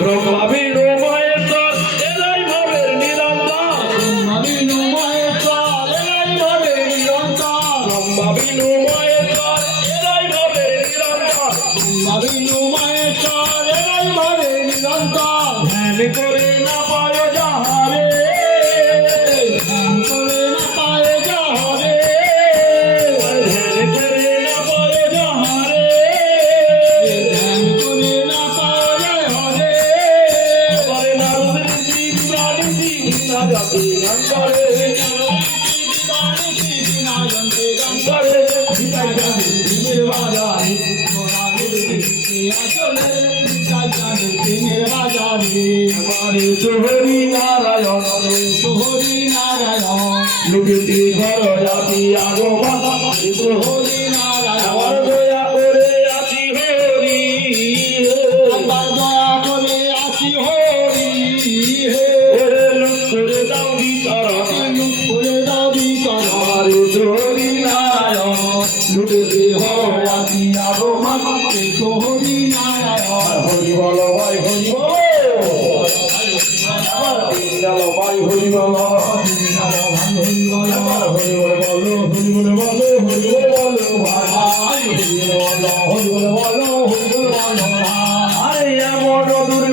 ব্রহ্মা বিষ্ণু মহেশ্বর এরাই ভাবের নিরন্তর, ব্রহ্মা বিষ্ণু মহেশ্বর এরাই ভাবের নিরন্তর, ব্রহ্মা বিষ্ণু মহেশ্বর এরাই ভাবের নিরন্তর। ব্রহ্মা বিষ্ণু মহেশ্বর এরাই ভাবের নিরন্তর। ধ্যান করে না পায় যাহারে, ধ্যান করে না পায় যাহারে, ধ্যান করে না পায় যাহারে, ধ্যান করে না পায় যাহারে। করে নারদ ঋষি বিরাট ঋষি বিনা জাতি গান করে, দিবানিশি বিনায়ন্তে গান করে সীতাই জানে প্রেমের বাজারে, আসলে নিতাই জানে প্রেমের বাজারে। আমারে হরি নারায়ণ হরি নারায়ণ লুকিতে ঘর জাতি আগো বাধা হরি নারায়ণ। আমার দয়া করে আছি হরি, আমার দয়া করে আসি হরি হে, ওরে লুট করে দাও বিচরণ, লুট করে দাও বিচরণ। আমারে হরি নারায়ণ লুকিতে ঘর জাতি আগো বাধা। হরি নারায়ণ হরি বল ভাই হরি বল, দিনাল ভাই হরি বল, হরি বল বলো, হরি বল বলো, হরি বল বলো ভাই, হরি বল বলো, হরি বল বলো, হরি বল বলো ভাই। আরে এমন দূরে